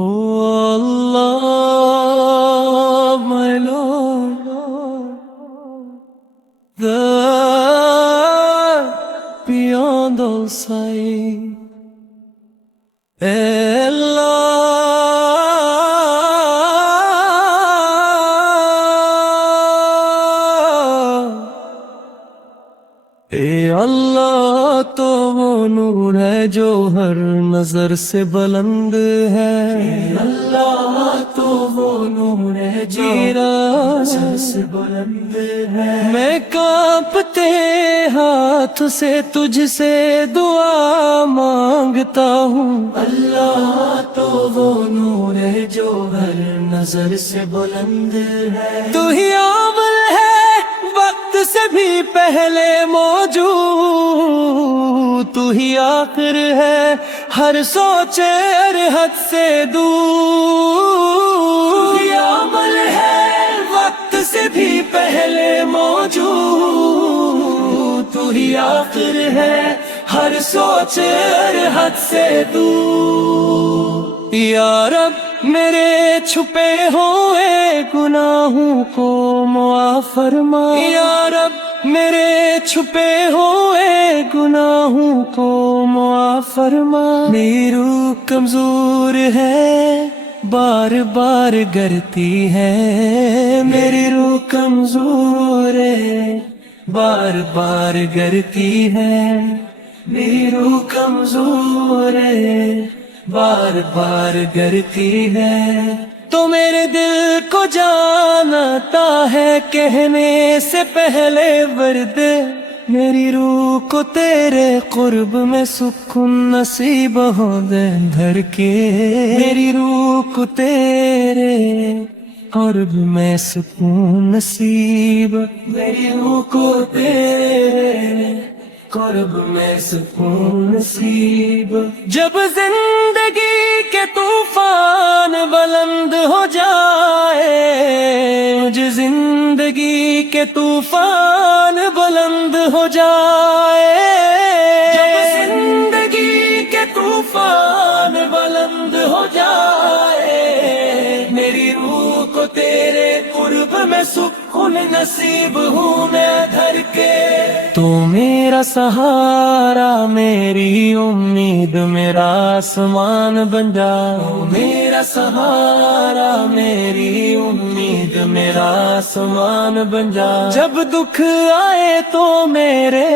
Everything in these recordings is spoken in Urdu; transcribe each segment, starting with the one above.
Oh Allah, my Lord, the beyond all sight. اللہ تو وہ نور ہے جو ہر نظر سے بلند ہے. اللہ تو وہ نور ہے جو نظر سے بلند ہے. میں کانپتے ہاتھ سے تجھ سے دعا مانگتا ہوں. اللہ تو وہ نور ہے جو ہر نظر سے بلند ہے. تو ہی عامل ہے وقت سے بھی پہلے موجود. تو ہی آخر ہے ہر سوچے ہر حد سے دور. تو ہی عمل ہے وقت سے بھی پہلے موجود. تو ہی آخر ہے ہر سوچے ہر حد سے دور. یا رب میرے چھپے ہوئے گناہوں کو معاف فرما. یا رب میرے چھپے ہوئے گناہوں کو معاف فرما. میری روح کمزور ہے بار بار گرتی ہے. میری روح کمزور ہے بار بار گرتی ہے. میری روح کمزور ہے بار بار گرتی ہے. تو میرے دل کو جانتا ہے کہنے سے پہلے ورد. میری روح کو تیرے قرب میں سکون نصیب ہو دے دھر کے. میری روح کو تیرے قرب میں سکون نصیب. میری روح کو تیرے قرب میں سکون نصیب. جب زندگی کے طوفان بلند ہو جائے. مجھے زندگی کے طوفان بلند ہو جائے. جب زندگی کے طوفان بلند ہو جائے. میری روح کو تیرے قرب میں سکون نصیب ہوں میں دھر کے. تو میرا سہارا میری امید میرا آسمان بن جا. میرا سہارا میری امید میرا آسمان بن جا. جب دکھ آئے تو میرے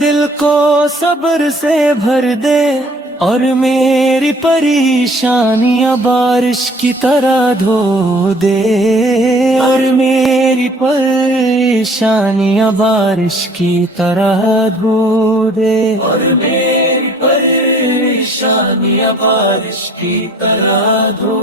دل کو صبر سے بھر دے. اور میری پریشانیاں بارش کی طرح دھو دے. اور میری پریشانیاں بارش کی طرح دھو دے. اور میری پریشانیاں بارش کی طرح دھو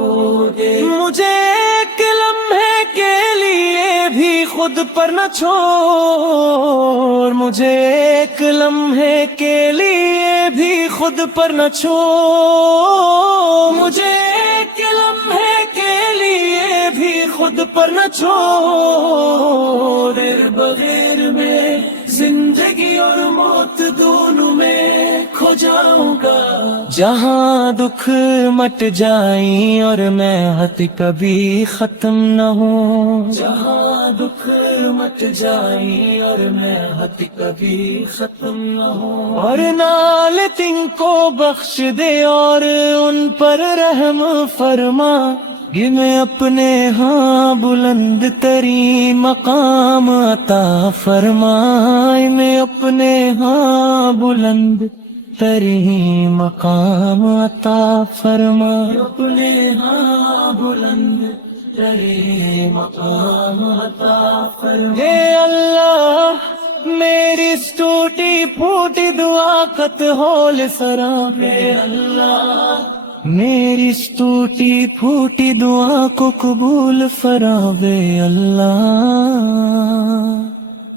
دے. مجھے ایک لمحے کے لیے بھی خود پر نہ چھوڑ. مجھے ایک لمحے کے لیے بھی خود پر نہ چھوڑ. مجھے ایک لمحے کے لیے بھی خود پر نہ چھوڑ. بغیر میں زندگی اور موت دونوں میں کھو جاؤں گا. جہاں دکھ مٹ جائیں اور محنت کبھی ختم نہ ہو. جہاں دکھ مٹ جائیں اور محنت کبھی ختم نہ ہو. اور نالتن کو بخش دے اور ان پر رحم فرما. کہ میں اپنے ہاں بلند ترین مقام عطا فرمائے. میں اپنے ہاں بلند ترین مقام عطا فرمائے. اپنے ہاں بلند ترین مقام عطا فرمائے. اے اللہ میری اس ٹوٹی پھوٹی دعا قط ہول سرا. اے اللہ میری اس ٹوٹی پھوٹی دعا کو قبول فرما. اے اللہ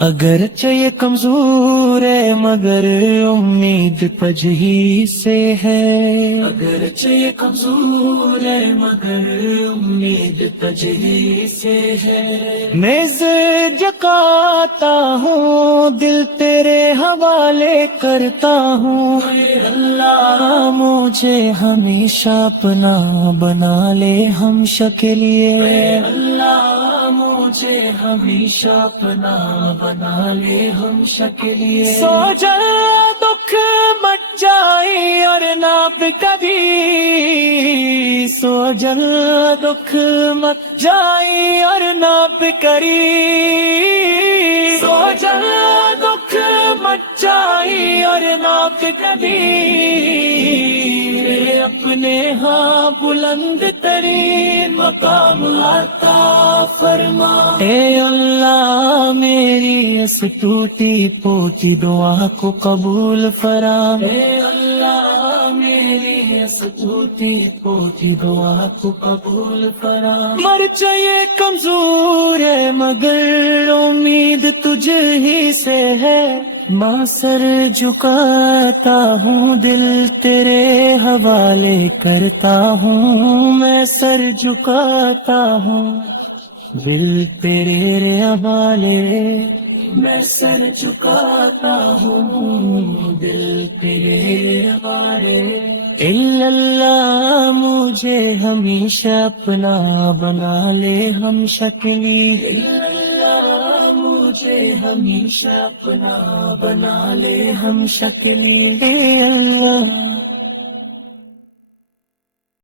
اگرچہ یہ کمزور ہے مگر امید تجھ ہی سے ہے، اگرچہ یہ کمزور ہے مگر امید تجھ ہی سے ہے، میں جگاتا ہوں دل تیرے حوالے کرتا ہوں، اے اللہ مجھے ہمیشہ اپنا بنا لے ہمیشہ کے لیے، اے اللہ مجھے ہمیشہ اپنا بنا لے ہمیشہ کے لیے، سو جائے دکھ مٹ جائے اور نہ کبھی، سو جل دکھ مٹ جائے اور نہ کری، سو جل دکھ مٹ جائے اور نہ کبھی، میرے اپنے ہاں بلند ترین مقام عطا فرما، اے اللہ میری اس ٹوٹی پوچی دعا کو قبول فرما، اے اللہ میری اس ٹوٹی پوچی دعا کو قبول فرما، مرچہ یہ کمزور ہے مگر امید تجھ ہی سے ہے، ماں سر جھکاتا ہوں دل تیرے حوالے کرتا ہوں، میں سر جھکاتا ہوں دل تیرے حوالے، میں سر جھکاتا ہوں دل تیرے حوالے، اللہ مجھے ہمیشہ اپنا بنا لے ہمیشہ کے لیے، مجھے ہمیشہ اپنا بنا لے ہمیشہ کے لیے، اے اللہ